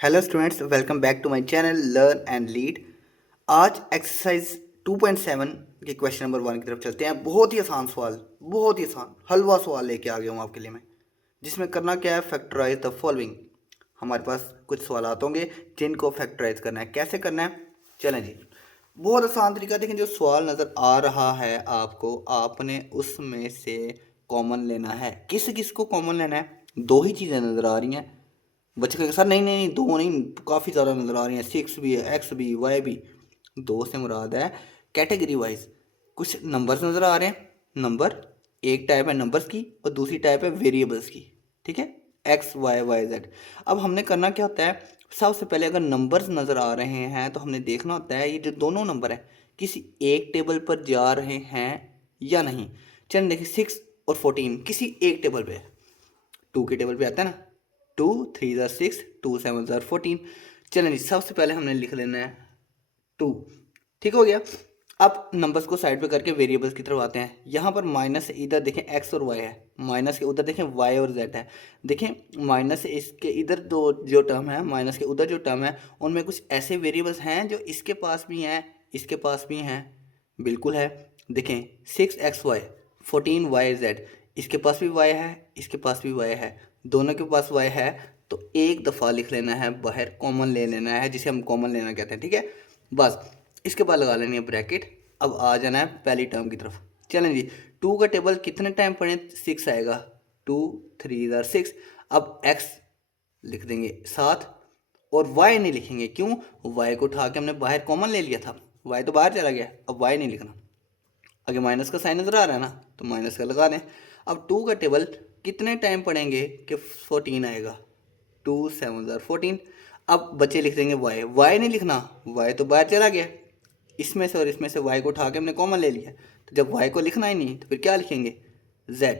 Hello students, welcome back to my channel learn and lead. आज exercise 2.7 के question number 1 की तरफ चलते हैं। बहुत ही आसान सवाल, बहुत ही आसान हलवा सवाल लेके आ गया हूँ आपके लिए मैं, जिसमें करना क्या है, फैक्टराइज द फॉलोइंग। हमारे पास कुछ सवाल होंगे जिनको फैक्टराइज करना है। कैसे करना है, चलें जी। बहुत आसान तरीका, देखें जो सवाल नज़र आ रहा है आपको, आपने उसमें से कॉमन लेना है। किस किस को कॉमन लेना है? दो ही चीज़ें नज़र आ रही हैं। बच्चे कहेंगे सर नहीं नहीं नहीं, दो नहीं, काफ़ी ज़्यादा नज़र आ रही हैं। 6 भी है, एक्स भी, वाई भी। दो से मुराद है कैटेगरी वाइज। कुछ नंबर्स नज़र आ रहे हैं। नंबर एक टाइप है नंबर्स की और दूसरी टाइप है वेरिएबल्स की। ठीक है, एक्स वाई वाई जेड। अब हमने करना क्या होता है, सबसे पहले अगर नंबर्स नज़र आ रहे हैं तो हमने देखना होता है ये जो दोनों नंबर हैं किसी एक टेबल पर जा रहे हैं या नहीं। चलिए देखिए, 6 और 14 किसी एक टेबल पे है। 2 के टेबल पे आता है ना, 2 3 ज़ार 6, 2 7 ज़ार 14। चलें जी, सबसे पहले हमने लिख लेना है 2। ठीक हो गया। अब नंबर्स को साइड पे करके वेरिएबल्स की तरफ आते हैं। यहाँ पर माइनस से इधर देखें एक्स और वाई है, माइनस के उधर देखें वाई और जेड है। देखें माइनस से इसके इधर दो जो टर्म है, माइनस के उधर जो टर्म है, उनमें कुछ ऐसे वेरिएबल्स हैं जो इसके पास भी हैं, इसके पास भी हैं। बिल्कुल है। देखें 6xy 14yz, इसके पास भी y है, इसके पास भी y है, दोनों के पास y है। तो एक दफ़ा लिख लेना है बाहर, कॉमन ले लेना है, जिसे हम कॉमन लेना कहते हैं। ठीक है, बस इसके बाद लगा लेनी है ब्रैकेट। अब आ जाना है पहली टर्म की तरफ। चलें जी, 2 का टेबल कितने टाइम पढ़ें? 6 आएगा। 2 3 ज़ार 6। अब x लिख देंगे 7 और y नहीं लिखेंगे। क्यों? y को उठा के हमने बाहर कॉमन ले लिया था, y तो बाहर चला गया, अब y नहीं लिखना। आगे माइनस का साइन नज़र आ रहा है ना, तो माइनस का लगा दें। अब 2 का टेबल कितने टाइम पढ़ेंगे कि 14 आएगा। 2 7 ज़ार 14। अब बच्चे लिख देंगे y, y नहीं लिखना, y तो बाहर चला गया। इसमें से और इसमें से y को उठा के हमने कॉमन ले लिया, तो जब y को लिखना ही नहीं तो फिर क्या लिखेंगे? z।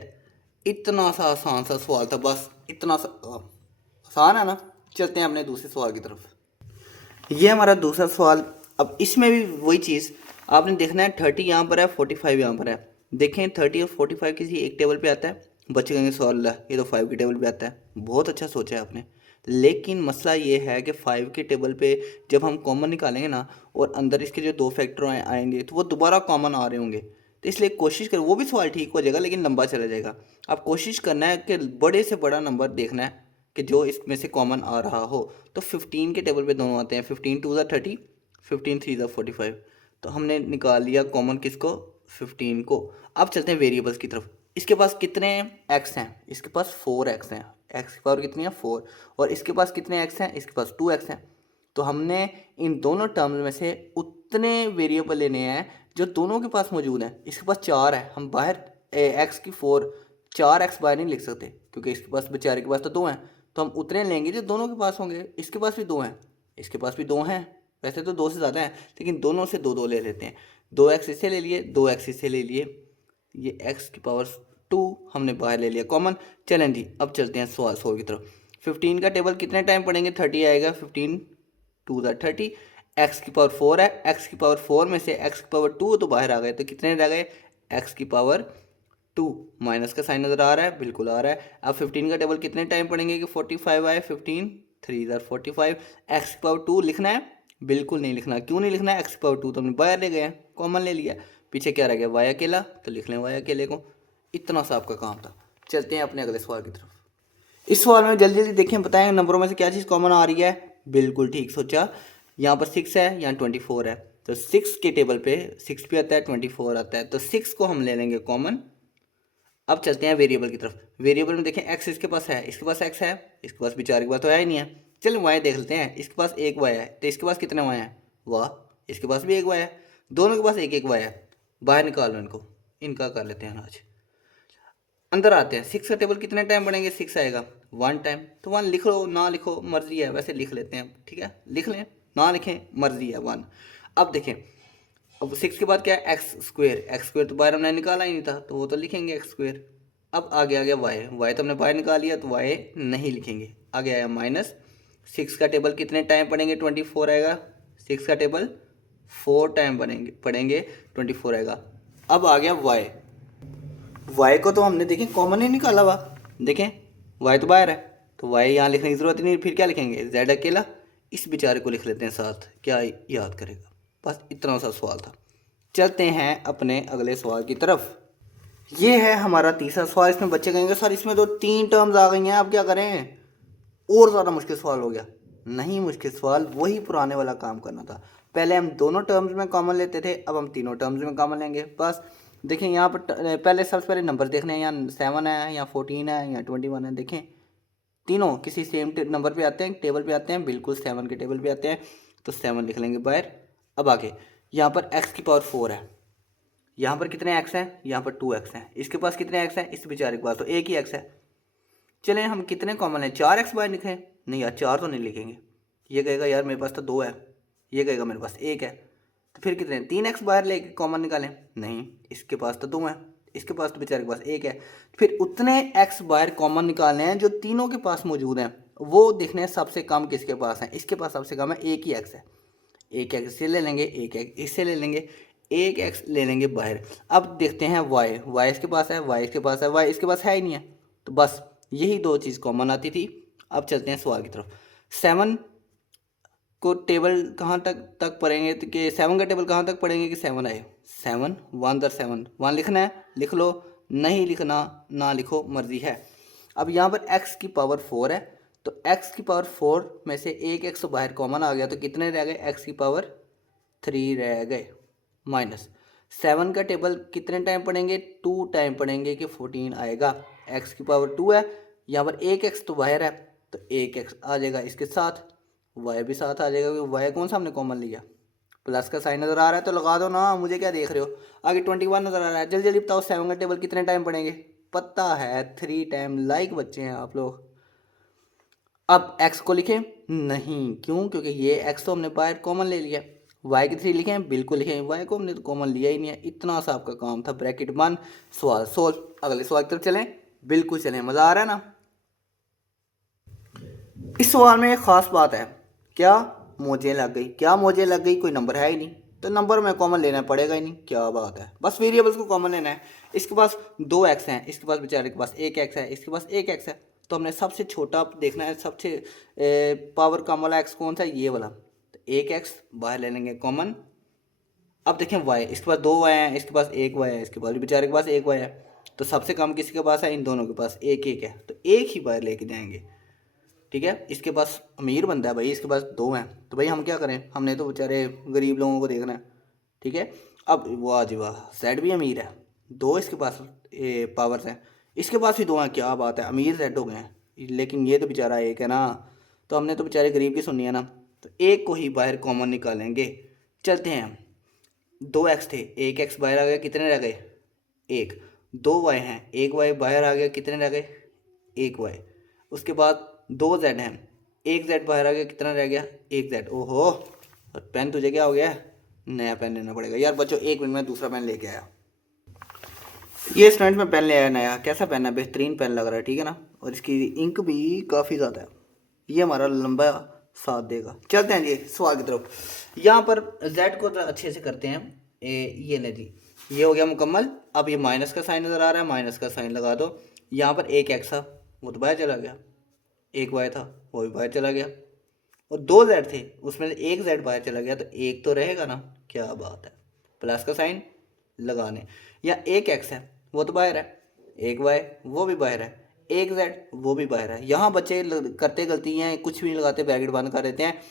इतना सा आसान सा सवाल था, बस इतना सा आसान है ना। चलते हैं अपने दूसरे सवाल की तरफ। ये हमारा दूसरा सवाल। अब इसमें भी वही चीज़ आपने देखना है। 30 यहाँ पर है, 45 यहाँ पर है। देखें 30 और 45 किसी एक टेबल पे आता है। बच्चे कहेंगे सवाल ये तो 5 के टेबल पे आता है। बहुत अच्छा सोचा है आपने, लेकिन मसला ये है कि 5 के टेबल पे जब हम कॉमन निकालेंगे ना, और अंदर इसके जो दो फैक्टर आएंगे तो वो दोबारा कॉमन आ रहे होंगे। तो इसलिए कोशिश करें, वो भी सवाल ठीक हो जाएगा लेकिन लंबा चला जाएगा। आप कोशिश करना है कि बड़े से बड़ा नंबर देखना है कि जो इसमें से कॉमन आ रहा हो। तो 15 के टेबल पे दोनों आते हैं। 15 2 ज़ा 30, 15 3 ज़ा 45। तो हमने निकाल लिया कॉमन किसको? 15 को। अब चलते हैं वेरिएबल्स की तरफ। इसके पास कितने एक्स हैं? इसके पास 4 एक्स हैं। एक्स की पावर कितनी है? 4। और इसके पास कितने एक्स हैं? इसके पास 2 एक्स हैं। तो हमने इन दोनों टर्म्स में से उतने वेरिएबल लेने हैं जो दोनों के पास मौजूद हैं। इसके पास 4 है, हम बाहर एक्स की 4, 4 एक्स बाहर नहीं लिख सकते क्योंकि इसके पास, बेचारे के पास तो 2 हैं। तो हम उतने लेंगे जो दोनों के पास होंगे। इसके पास भी 2 हैं, इसके पास भी 2 हैं। वैसे तो 2 से ज़्यादा हैं, लेकिन दोनों से 2 2 ले लेते हैं। 2 एक्स इससे ले लिए, 2 एक्स इससे ले लिए। ये एक्स की पावर 2 हमने बाहर ले लिया कॉमन। चलें जी, अब चलते हैं सवाल 100 की तरफ। 15 का टेबल कितने टाइम पढ़ेंगे? 30 आएगा। 15 2 ज़ा 30। एक्स की पावर 4 है, एक्स की पावर 4 में से एक्स की पावर 2 तो बाहर आ गए, तो कितने रह गए? एक्स की पावर 2। माइनस का साइन नज़र आ रहा है, बिल्कुल आ रहा है। अब 15 का टेबल कितने टाइम पढ़ेंगे कि 45 आए? 15 3 ज़ार 45। एक्स की पावर 2 लिखना है? बिल्कुल नहीं लिखना। क्यों नहीं लिखना है? एक्स की पावर 2 तो हमने बाहर ले गए हैं, कॉमन ले लिया। पीछे क्या रह गया? वाई अकेला, तो लिख लें वाई अकेले को। इतना सा आपका काम था। चलते हैं अपने अगले सवाल की तरफ। इस सवाल में जल्दी जल्दी देखें, बताएं नंबरों में से क्या चीज़ कॉमन आ रही है। बिल्कुल ठीक सोचा। यहाँ पर 6 है, यहाँ 24 है। तो 6 के टेबल पे 6 भी आता है, 24 आता है, तो 6 को हम ले लेंगे कॉमन। अब चलते हैं वेरिएबल की तरफ। वेरिएबल में देखें एक्स इसके पास है, इसके पास एक्स है, इसके पास बेचारे के पास तो है ही नहीं है। चलो वाई देख लेते हैं। इसके पास एक वाई है, तो इसके पास कितने वाई हैं? वाह, इसके पास भी एक वाई है। दोनों के पास एक एक वाई है। बाहर निकाल लो इनको, इनका कर लेते हैं आज। अंदर आते हैं। 6 का टेबल कितने टाइम पढ़ेंगे? 6 आएगा 1 टाइम। तो 1 लिख लो, ना लिखो मर्जी है, वैसे लिख लेते हैं। ठीक है, लिख लें, ना लिखें मर्जी है, 1। अब देखें, अब 6 के बाद क्या है? X square. एक्स स्क्वेयर तो बाहर हमने निकाला ही नहीं था, तो वो तो लिखेंगे एक्स स्क्वेयर। अब आगे आ गया वाई, वाई तो हमने बाहर निकाल लिया, तो वाई नहीं लिखेंगे। आगे आया माइनस। 6 का टेबल कितने टाइम पढ़ेंगे? 24 आएगा। 6 का टेबल 4 टाइम पढ़ेंगे 24 आएगा। अब आ गया वाई। वाई को तो हमने देखें कॉमन ही निकाला हुआ, देखें वाई तो बाहर है, तो वाई यहाँ लिखने की ज़रूरत नहीं, फिर क्या लिखेंगे, जेड अकेला, इस बेचारे को लिख लेते हैं साथ, क्या याद करेगा। बस इतना सा सवाल था। चलते हैं अपने अगले सवाल की तरफ। ये है हमारा तीसरा सवाल। इसमें बच्चे कहेंगे सर इसमें तो 3 टर्म्स आ गई हैं, अब क्या करें, और ज़्यादा मुश्किल सवाल हो गया। नहीं मुश्किल सवाल, वही पुराने वाला काम करना था। पहले हम दोनों टर्म्स में कॉमन लेते थे, अब हम तीनों टर्म्स में कॉमन लेंगे। बस देखें यहाँ पर पहले सबसे पहले नंबर देखने हैं, यहाँ 7 है, यहाँ 14 है, यहाँ 21 है। देखें तीनों किसी सेम नंबर पे आते हैं, टेबल पे आते हैं, बिल्कुल 7 के टेबल पे आते हैं, तो 7 लिख लेंगे बाहर। अब आगे यहाँ पर x की पावर 4 है, यहाँ पर कितने x हैं, यहाँ पर 2x हैं। इसके पास कितने x हैं, इस बेचारे के पास तो एक ही x है। चलें हम कितने कॉमन हैं, 4x बाहर लिखें, नहीं यार 4 तो नहीं लिखेंगे, ये कहेगा यार मेरे पास तो 2 है, ये कहेगा मेरे पास 1 है, तो फिर कितने 3x बाहर लेके कॉमन निकालें, नहीं इसके पास तो 2 है, इसके पास तो बेचारे के पास 1 है। फिर उतने x बाहर कॉमन निकालने हैं जो तीनों के पास मौजूद हैं, वो देखने हैं सबसे कम किसके पास है। इसके पास सबसे कम है, एक ही x है, एक x इससे ले लेंगे, एक x इससे ले लेंगे, एक x ले लेंगे बाहर। अब देखते हैं y इसके पास है, y इसके पास है, y इसके पास है ही नहीं है, तो बस यही दो चीज़ कॉमन आती थी। अब चलते हैं सवाल की तरफ। 7 को टेबल कहाँ तक पढ़ेंगे, तो कि 7 का टेबल कहाँ तक पढ़ेंगे कि 7 आए। 7 1 दर 7, 1 लिखना है लिख लो, नहीं लिखना ना लिखो, मर्जी है। अब यहाँ पर x की पावर 4 है, तो x की पावर 4 में से एक x बाहर कॉमन आ गया, तो कितने रह गए, x की पावर 3 रह गए। माइनस 7 का टेबल कितने टाइम पढ़ेंगे, 2 टाइम पढ़ेंगे कि 14 आएगा। x की पावर 2 है, यहाँ पर एक x तो बाहर है, तो एक x आ जाएगा, इसके साथ y भी साथ आ जाएगा, क्योंकि y कौन सा हमने कॉमन लिया, प्लस का साइन नज़र आ रहा है तो लगा दो ना, मुझे क्या देख रहे हो। आगे 21 नज़र आ रहा है, जल्दी जल्दी बताओ 7 का टेबल कितने टाइम पढ़ेंगे, पता है 3 टाइम, लाइक बच्चे हैं आप लोग। अब x को लिखें, नहीं क्यों, क्योंकि ये x तो हमने बाहर कॉमन ले लिया। y की 3 लिखें, बिल्कुल लिखें, y को हमने तो कॉमन लिया ही नहीं है। इतना सा आपका काम था, ब्रैकेट बंद, सवाल सोल्व। अगले सवाल की तरफ चलें, बिल्कुल चलें, मज़ा आ रहा है ना। इस सवाल में एक ख़ास बात है, क्या मोजे लग गई, क्या मोजे लग गई, कोई नंबर है ही नहीं, तो नंबर में कॉमन लेना पड़ेगा ही नहीं, क्या बात है, बस वेरिएबल्स को कॉमन लेना है। इसके पास 2x हैं, इसके पास बेचारे के पास 1x है, इसके पास 1x है, तो हमने सबसे छोटा देखना है, सबसे पावर कम वाला x कौन सा है, ये वाला, तो 1x बाहर ले लेंगे कॉमन। अब देखें y, इसके पास 2y हैं, इसके पास 1y है, इसके पास बेचारे के पास 1y है, तो सबसे कम किसी के पास है, इन दोनों के पास 1 1 है, तो एक ही बाहर लेके जाएंगे। ठीक है, इसके पास अमीर बंदा है भाई, इसके पास 2 हैं, तो भाई हम क्या करें, हमने तो बेचारे गरीब लोगों को देखना है। ठीक है, अब वाह जी वाह, जेड भी अमीर है, 2 इसके पास पावर्स हैं, इसके पास भी 2 हैं, क्या बात है, अमीर जेड हो गए हैं, लेकिन ये तो बेचारा एक है ना, तो हमने तो बेचारे गरीब की सुननी है ना, तो एक को ही बाहर कॉमन निकालेंगे। चलते हैं हम, 2x थे, 1x बाहर आ गया, कितने रह गए, 1, 2y हैं, 1y बाहर आ गया, कितने रह गए, 1y। उसके बाद 2z हैं, 1z बाहर आ गया, कितना रह गया, 1z। ओहो, और पेन तुझे क्या हो गया, नया पेन लेना पड़ेगा यार बच्चों, 1 मिनट में दूसरा पेन लेके आया। ये स्टूडेंट में पेन ले आया नया, कैसा पेन है, बेहतरीन पेन लग रहा है, ठीक है ना, और इसकी इंक भी काफ़ी ज़्यादा है, ये हमारा लंबा साथ देगा। चलते हैं जी सवाल की तरफ। यहाँ पर z को अच्छे से करते हैं, ये नहीं जी, ये हो गया मुकम्मल। अब ये माइनस का साइन नज़र आ रहा है, माइनस का साइन लगा दो। यहाँ पर एक x था, वो तो बाहर चला गया, एक y था, वो भी बाहर चला गया, और 2z थे, उसमें से एक z बाहर चला गया, तो एक तो रहेगा ना, क्या बात है, प्लस का साइन लगाने। या एक x है, वो तो बाहर है, एक y वो भी बाहर है, एक z वो भी बाहर है। यहाँ बच्चे करते गलती हैं, कुछ भी नहीं लगाते, ब्रैकेट बंद कर देते हैं।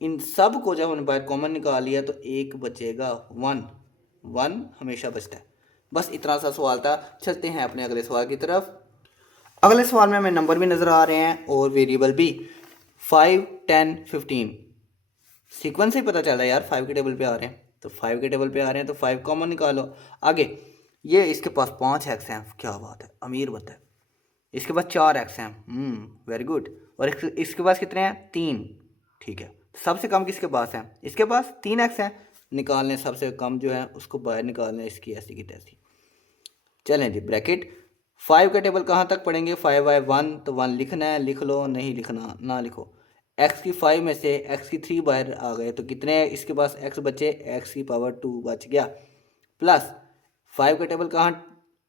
इन सब को जब हमने बाहर कॉमन निकाल लिया तो एक बचेगा, 1 1 हमेशा बचता है। बस इतना सा सवाल था। चलते हैं अपने अगले सवाल की तरफ। अगले सवाल में हमें नंबर भी नज़र आ रहे हैं और वेरिएबल भी, 5 10 15 सीक्वेंस से ही पता चल रहा है यार, 5 के टेबल पे आ रहे हैं, तो 5 के टेबल पे आ रहे हैं तो 5 कॉमन निकालो। आगे ये इसके पास 5x हैं, क्या बात है, अमीर बता है। इसके पास 4x हैं, वेरी गुड। और इसके पास कितने हैं, 3, ठीक है। सबसे कम किसके पास है, इसके पास 3x है, निकालने सबसे कम जो है उसको बाहर निकालने, इसकी ऐसी की तैसी। चलें जी, ब्रैकेट 5 का टेबल कहाँ तक पढ़ेंगे, 5 बाय 1, तो 1 लिखना है लिख लो, नहीं लिखना ना लिखो। x की 5 में से x की 3 बाहर आ गए, तो कितने इसके पास x बचे, x की पावर 2 बच गया। प्लस 5 का टेबल कहाँ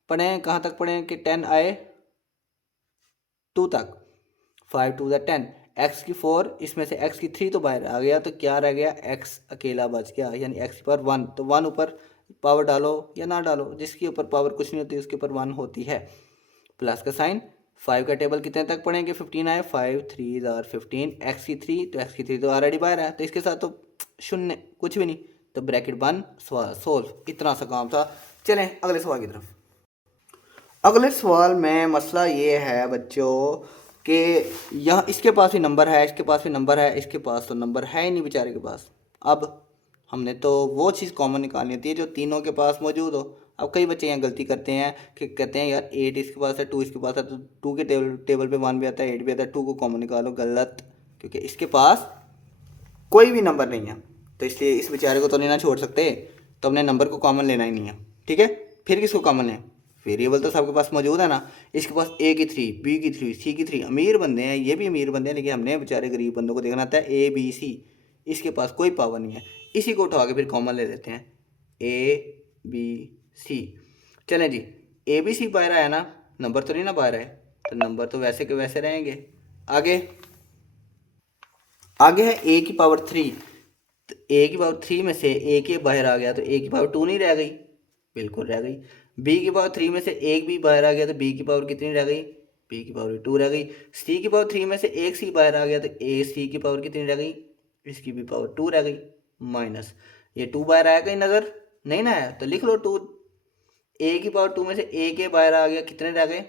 पढ़ें, कहाँ तक पढ़ें कि 10 आए 2 तक। 5 टू द 10, एक्स की 4, इसमें से एक्स की 3 तो बाहर आ गया, तो क्या रह गया, एक्स अकेला बच गया, यानी एक्स की पावर 1। तो 1 ऊपर पावर डालो या ना डालो, जिसके ऊपर पावर कुछ नहीं होती उसके ऊपर 1 होती है। प्लस का साइन। 5 का टेबल कितने तक पढ़ेंगे, 15 आए, 5 3 जार 15, एक्स की 3, तो एक्स की 3 तो ऑलरेडी बाहर है, तो इसके साथ तो शून्य, कुछ भी नहीं, तो ब्रैकेट बन सोल्व। इतना सा काम था। चलें अगले सवाल की तरफ। अगले सवाल में मसला ये है बच्चों कि यहाँ इसके पास भी नंबर है, इसके पास भी नंबर है, इसके पास तो नंबर है ही नहीं बेचारे के पास। अब हमने तो वो चीज़ कॉमन निकालनी होती है जो तीनों के पास मौजूद हो। अब कई बच्चे यहाँ गलती करते हैं कि कहते हैं यार 8 इसके पास है, 2 इसके पास है, तो 2 के टेबल पे 1 भी आता है, 8 भी आता है, 2 को कॉमन निकालो। गलत, क्योंकि इसके पास कोई भी नंबर नहीं है, तो इसलिए इस बेचारे को तो नहीं ना छोड़ सकते, तो हमने नंबर को कॉमन लेना ही नहीं है। ठीक है, फिर किसको कॉमन लें, वेरिएबल तो सबके पास मौजूद है ना। इसके पास ए की 3, बी की 3, सी की 3, अमीर बंदे हैं, ये भी अमीर बंदे हैं, लेकिन हमने बेचारे गरीब बंदों को देखना था। ए बी सी, इसके पास कोई पावर नहीं है, इसी को उठा के फिर कॉमन ले लेते हैं, ए बी सी। चलें जी, ए बी सी बाहर आया ना, नंबर तो नहीं ना बाहर आए, तो नंबर तो वैसे के वैसे रहेंगे। आगे आगे है ए की पावर 3, तो ए की पावर 3 में से ए के बाहर आ गया, तो ए की पावर 2 नहीं रह गई, बिल्कुल रह गई। बी की पावर 3 में से एक बी बाहर आ गया, तो बी की पावर कितनी रह गई, बी की पावर 2 रह गई। सी की पावर 3 में से एक सी बाहर आ गया, तो ए सी की पावर कितनी रह गई, इसकी भी पावर 2 रह गई। माइनस ये 2 बाहर आया कहीं नज़र नहीं ना आया, तो लिख लो 2। ए की पावर 2 में से ए के बाहर आ गया, कितने रह गए,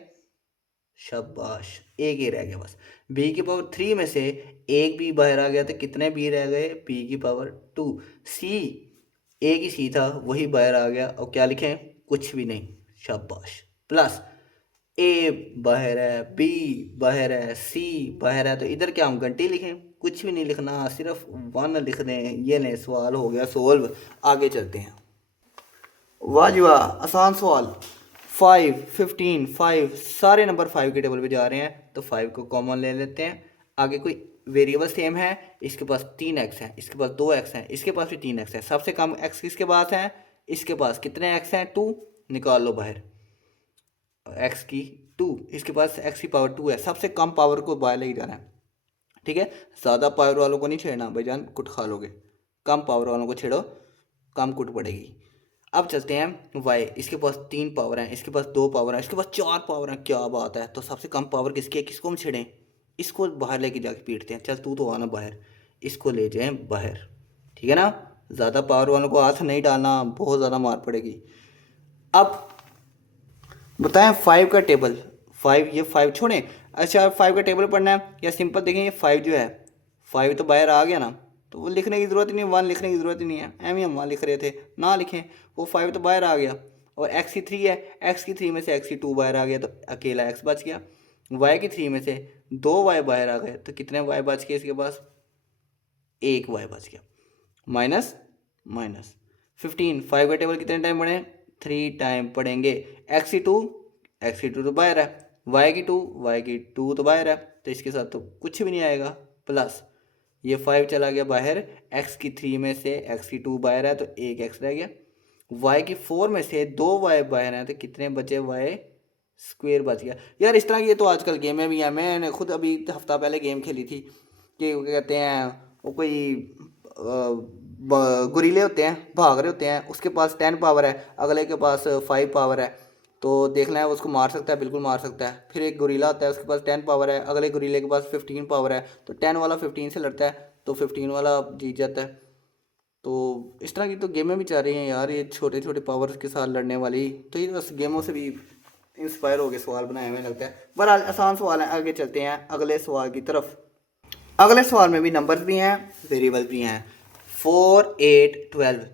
शाबाश, एक ही रह गया बस। बी की पावर 3 में से एक बी बाहर आ गया, तो कितने बी रह गए, बी की पावर 2। सी, एक ही सी था वही बाहर आ गया, और क्या लिखें, कुछ भी नहीं, शाबाश। प्लस ए बाहर है, बी बाहर है, सी बाहर है, तो इधर क्या हम घंटी लिखें, कुछ भी नहीं लिखना, सिर्फ 1 लिख दें। ये नहीं, सवाल हो गया सोल्व। आगे चलते हैं। वाह जी वाह, आसान सवाल। 5 15 5, सारे नंबर 5 के टेबल पे जा रहे हैं, तो 5 को कॉमन ले लेते हैं। आगे कोई वेरिएबल सेम है, इसके पास 3x है, इसके पास 2x है, इसके पास भी 3x है, सबसे कम x किसके पास है, इसके पास कितने x हैं, 2, निकाल लो बाहर, x की 2, इसके पास x की पावर 2 है, सबसे कम पावर को बाहर लेके जाना है। ठीक है, ज़्यादा पावर वालों को नहीं छेड़ना भाईजान, कुट खा लोगे, कम पावर वालों को छेड़ो, कम कुट पड़ेगी। अब चलते हैं वाई, इसके पास 3 पावर हैं, इसके पास 2 पावर हैं, इसके पास 4 पावर हैं, क्या बात है। तो सबसे कम पावर किसकी है, किसको हम छेड़ें, इसको बाहर लेके जाके पीटते हैं। चल तू तो आना बाहर, इसको ले जाएं बाहर, ठीक है ना। ज़्यादा पावर वालों को हाथ नहीं डालना, बहुत ज़्यादा मार पड़ेगी। अब बताएं 5 का टेबल, 5, ये 5 छोड़ें। अच्छा 5 का टेबल पढ़ना है या सिंपल देखें, ये 5 जो है, 5 तो बाहर आ गया ना, तो वो लिखने की ज़रूरत ही नहीं, 1 लिखने की ज़रूरत ही नहीं है, एम ही हम 1 लिख रहे थे, ना लिखें, वो 5 तो बाहर आ गया। और एक्स की 3 है, एक्स की 3 में से एक्स की 2 बाहर आ गया, तो अकेला एक्स बच गया। वाई की 3 में से 2 वाई बाहर आ गए, तो कितने वाई बच गए, इसके पास 1 वाई बच गया। माइनस माइनस 15, 5 का टेबल कितने टाइम पढ़ें, 3 टाइम पढ़ेंगे। एक्स की टू तो बाहर है, वाई की टू तो बाहर है, तो इसके साथ तो कुछ भी नहीं आएगा। प्लस ये 5 चला गया बाहर, एक्स की 3 में से एक्स की 2 बाहर है, तो एक एक्स रह गया। वाई की 4 में से 2 वाई बाहर हैं, तो कितने बचे, वाई स्क्वेयर बच गया। यार इस तरह की ये तो आजकल गेमें भी हैं, मैंने खुद अभी हफ्ता पहले गेम खेली थी कि वो क्या कहते हैं, वो कोई गुरीले होते हैं, भाग रहे होते हैं, उसके पास 10 पावर है, अगले के पास 5 पावर है, तो देखना है उसको मार सकता है, बिल्कुल मार सकता है। फिर एक गुरीला होता है, उसके पास 10 पावर है, अगले गुरीले के पास 15 पावर है, तो 10 वाला 15 से लड़ता है, तो 15 वाला जीत जाता है। तो इस तरह की तो गेमें भी चल रही हैं यार, ये छोटे छोटे पावर्स के साथ लड़ने वाली, तो ये बस गेमों से भी इंस्पायर होकर सवाल बनाए हुए लगता है। बहरहाल आसान सवाल है, आगे चलते हैं अगले सवाल की तरफ। अगले सवाल में भी नंबर्स भी हैं, वेरिएबल भी हैं। 4 8 12,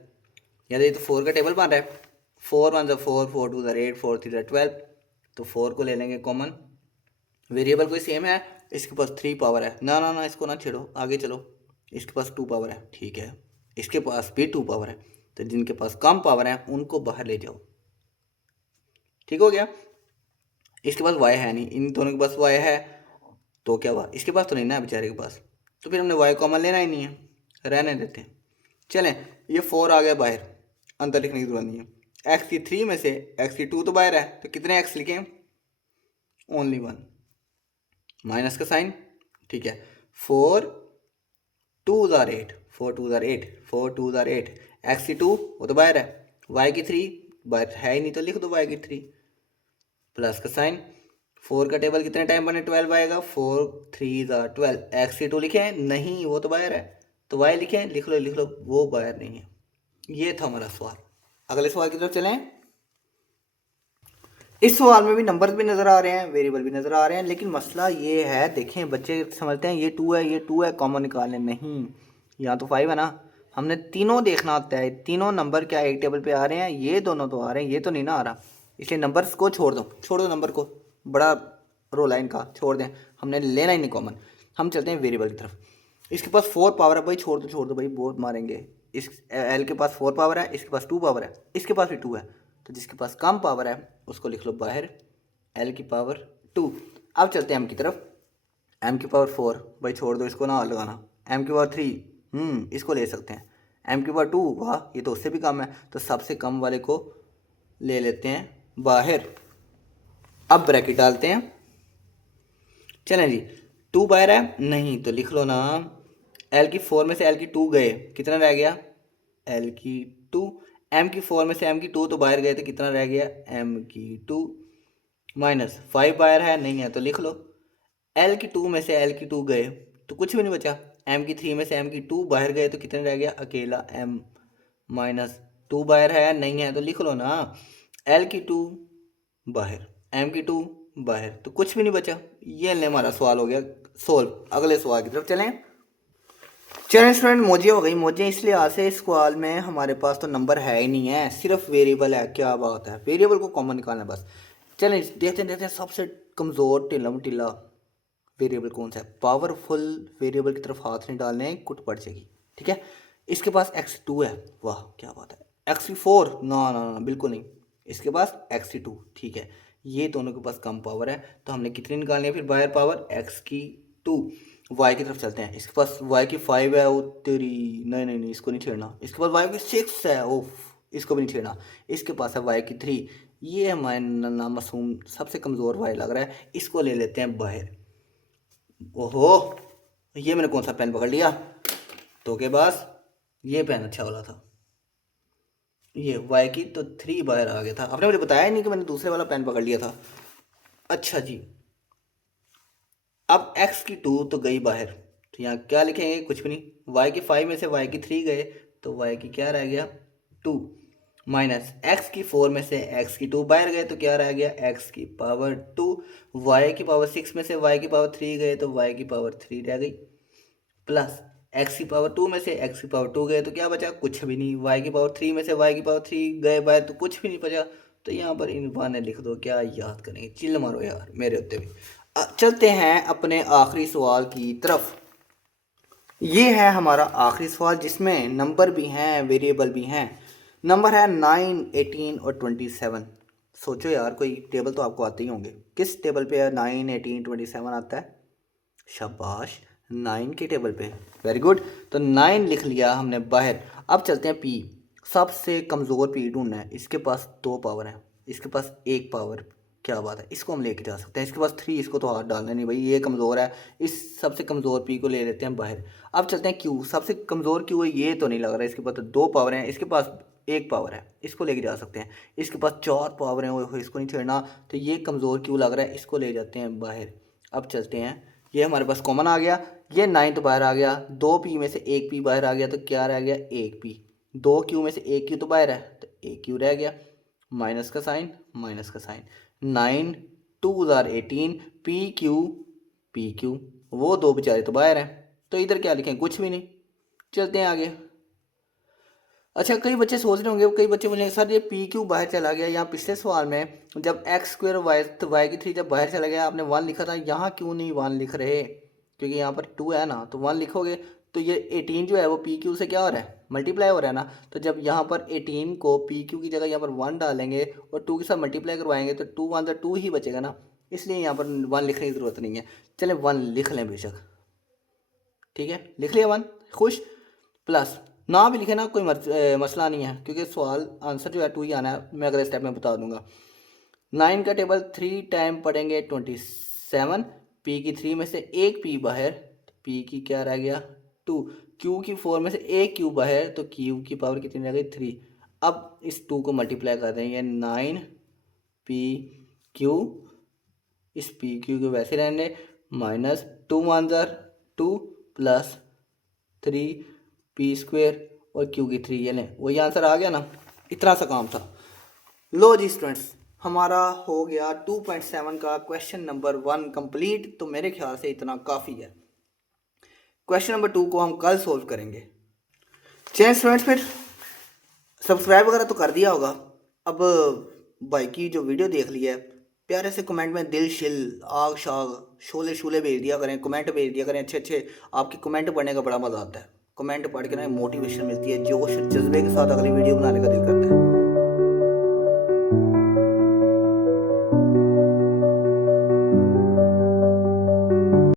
यानी तो 4 का टेबल बन रहा है, 4 1 4, 4 2 8, 4 3 12, तो 4 को ले लेंगे कॉमन। वेरिएबल कोई सेम है, इसके पास 3 पावर है, ना ना ना इसको ना छेड़ो, आगे चलो। इसके पास 2 पावर है, ठीक है, इसके पास भी 2 पावर है, तो जिनके पास कम पावर है उनको बाहर ले जाओ, ठीक हो गया। इसके पास वाई है नहीं, इन दोनों के पास वाई है, तो क्या हुआ, इसके पास तो नहीं ना बेचारे के पास, तो फिर हमने वाई कॉमन लेना ही नहीं है, रहने देते हैं। चलें, ये 4 आ गया बाहर, अंदर लिखने की जरूरत नहीं है। एक्स की 3 में से एक्स की 2 तो बाहर है, तो कितने एक्स लिखें, ओनली 1, माइनस का साइन, ठीक है। 4 2 8, 4 2 8, 4 2 8, एक्स की 2 वो तो बाहर है, वाई की 3 बाहर है ही नहीं तो लिख दो वाई की 3 प्लस का साइन। 4 का टेबल कितने टाइम बने 12 आएगा, 4 3 12। एक्स की 2 लिखे हैं नहीं, वो तो बाहर है, तो वाई लिखे हैं, लिख लो वो बाहर नहीं है। ये था हमारा सवाल। अगले सवाल की तरफ चलें। इस सवाल में भी नंबर्स भी नज़र आ रहे हैं, वेरिएबल भी नज़र आ रहे हैं, लेकिन मसला ये है, देखें बच्चे समझते हैं ये 2 है, ये 2 है, कॉमन निकालें, नहीं यहाँ तो 5 है ना। हमने तीनों देखना होता है, तीनों नंबर क्या एक टेबल पे आ रहे हैं, ये दोनों तो आ रहे हैं, ये तो नहीं ना आ रहा, इसलिए नंबर्स को छोड़ दो नंबर को, बड़ा रोल है इनका, छोड़ दें, हमने लेना ही नहीं कॉमन। हम चलते हैं वेरिएबल की तरफ। इसके पास 4 पावर है भाई, छोड़ दो भाई, बहुत मारेंगे। इस एल के पास 4 पावर है, इसके पास 2 पावर है, इसके पास भी 2 है, तो जिसके पास कम पावर है उसको लिख लो बाहर, एल की पावर 2। अब चलते हैं एम की तरफ। एम की पावर 4 भाई छोड़ दो, इसको ना लगाना। एम की पावर 3 इसको ले सकते हैं। एम की पावर 2 वाह, ये तो उससे भी कम है, तो सबसे कम वाले को ले लेते हैं बाहर। अब ब्रैकेट डालते हैं, चलें जी। 2 बाहर है नहीं तो लिख लो ना, एल की 4 में से एल की 2 गए, कितना रह गया, एल की 2। एम की 4 में से एम की 2 तो बाहर गए, तो कितना रह गया, एम की 2 माइनस 5 बाहर है नहीं है तो लिख लो, एल की 2 में से एल की 2 गए तो कुछ भी नहीं बचा। एम की 3 में से एम की 2 बाहर गए तो कितने रह गया, अकेला एम माइनस 2 बाहर है नहीं है तो लिख लो ना, एल की 2 बाहर, एम की 2 बाहर, तो कुछ भी नहीं बचा। ये ले हमारा सवाल हो गया सोल्व। अगले सवाल की तरफ चलें। चलें स्टूडेंट, मोजियाँ हो गई। मोजियाँ इसलिए आज से इस सवाल में हमारे पास तो नंबर है ही नहीं है, सिर्फ वेरिएबल है। क्या बात है, वेरिएबल को कॉमन निकालना है बस। चलें देखते हैं सबसे कमज़ोर टिल्ला वेरिएबल कौन सा है। पावरफुल वेरिएबल की तरफ हाथ नहीं डालने, कुट पड़ जाएगी। ठीक है, इसके पास x2 है, वाह क्या बात है। x4 ना बिल्कुल नहीं, इसके पास x2 ठीक है। ये दोनों के पास कम पावर है, तो हमने कितनी निकालनी है फिर बाहर पावर, x2। y की तरफ चलते हैं। इसके पास y की 5 है, वो तेरी नहीं इसको नहीं छेड़ना। इसके पास y की 6 है, ओफ इसको भी नहीं छेड़ना। इसके पास है y की 3। ये हमारे नामासूम सबसे कमज़ोर y लग रहा है, इसको ले लेते हैं बाहर। ओहो, ये मैंने कौन सा पेन पकड़ लिया, तो के पास ये पेन अच्छा वाला था, ये वाई की तो 3 बाहर आ गया था। आपने मुझे बताया नहीं कि मैंने दूसरे वाला पेन पकड़ लिया था। अच्छा जी, अब x की 2 तो गई बाहर, तो यहाँ क्या लिखेंगे, कुछ भी नहीं। y की 5 में से y की 3 गए, तो y की क्या रह गया, 2 माइनस x की 4 में से x की 2 बाहर गए, तो क्या रह गया, x की पावर 2। y की पावर 6 में से y की पावर 3 गए, तो y की पावर 3 रह गई, प्लस x की पावर 2 में से x की पावर 2 गए, तो क्या बचा, कुछ भी नहीं। y की पावर 3 में से y की पावर 3 गए बाहर, तो कुछ भी नहीं बचा। तो यहाँ पर इन बहाने लिख दो, क्या याद करेंगे, चिल्ल मारो यार मेरे उत्ते भी। चलते हैं अपने आखिरी सवाल की तरफ। ये है हमारा आखिरी सवाल, जिसमें नंबर भी हैं, वेरिएबल भी हैं। नंबर है 9, 18 और 27। सोचो यार, कोई टेबल तो आपको आते ही होंगे। किस टेबल पे 9, 18, 27 आता है, शाबाश 9 के टेबल पे, वेरी गुड। तो 9 लिख लिया हमने बाहर। अब चलते हैं पी, सबसे कमज़ोर पी ढूंढना है। इसके पास 2 पावर है, इसके पास 1 पावर, क्या बात है, इसको हम लेके जा सकते हैं। इसके पास 3, इसको तो हाथ डालना नहीं भाई, ये कमज़ोर है। इस सबसे कमज़ोर पी को ले लेते हैं बाहर। अब चलते हैं क्यू, सबसे कमज़ोर क्यू है, ये तो नहीं लग रहा है, इसके पास तो 2 पावर हैं, इसके पास 1 पावर है, इसको लेके जा सकते हैं। इसके पास 4 पावर हैं, वो इसको नहीं छेड़ना, तो ये कमज़ोर क्यू लग रहा है, इसको ले जाते हैं बाहर। अब चलते हैं, ये हमारे पास कॉमन आ गया, ये 9 तो बाहर आ गया, 2 पी में से 1 पी बाहर आ गया, तो क्या रह गया, 1 पी। 2 क्यू में से 1 क्यू तो बाहर है, तो 1 क्यू रह गया, माइनस का साइन, माइनस का साइन। 9 2 18, पी क्यू, वो दो बेचारे तो बाहर हैं, तो इधर क्या लिखें, कुछ भी नहीं। चलते हैं आगे। अच्छा, कई बच्चे सोच रहे होंगे, कई बच्चे बोलेंगे सर ये पी क्यू बाहर चला गया, यहाँ पिछले सवाल में जब एक्स स्क्वायर वाई, तो वाई की 3 जब बाहर चला गया आपने 1 लिखा था, यहाँ क्यों नहीं 1 लिख रहे, क्योंकि यहाँ पर 2 है ना, तो 1 लिखोगे तो ये 18 जो है वो पी क्यू से क्या हो रहा है, मल्टीप्लाई हो रहा है ना। तो जब यहाँ पर 18 को पी क्यू की जगह यहाँ पर 1 डालेंगे और 2 के साथ मल्टीप्लाई करवाएंगे, तो 2 1 2 ही बचेगा ना, इसलिए यहाँ पर 1 लिखने की ज़रूरत नहीं है। चलें 1 लिख लें बेशक, ठीक है, लिख लिया 1, खुश। प्लस ना भी लिखे ना, कोई मसला नहीं है, क्योंकि सवाल आंसर जो है 2 ही आना है, मैं अगले स्टेप में बता दूंगा। 9 का टेबल 3 टाइम पढ़ेंगे 27, पी की 3 में से 1 पी बाहर, पी की क्या रह गया 2, क्यू की 4 में से एक क्यूब है तो क्यू की पावर कितनी रह गई 3। अब इस 2 को मल्टीप्लाई कर देंगे 9 पी क्यू, इस पी क्यू के वैसे रहने माइनस 2 वन ज़र 2 प्लस 3 पी स्क्वेयर और क्यू की 3, यानी वही आंसर आ गया ना। इतना सा काम था। लो जी स्टूडेंट्स, हमारा हो गया 2.7 का क्वेश्चन नंबर 1 कंप्लीट। तो मेरे ख्याल से इतना काफ़ी है। क्वेश्चन नंबर 2 को हम कल सोल्व करेंगे। चलिए स्टूडेंट्स, फिर सब्सक्राइब वगैरह तो कर दिया होगा। अब भाई की जो वीडियो देख ली है, प्यारे से कमेंट में दिल शिल आग शाग शोले शूले भेज दिया करें, कमेंट भेज दिया करें अच्छे अच्छे। आपके कमेंट पढ़ने का बड़ा मज़ा आता है। कमेंट पढ़ के ना मोटिवेशन मिलती है, जोश जज्बे के साथ अगली वीडियो बनाने का दिल करता है।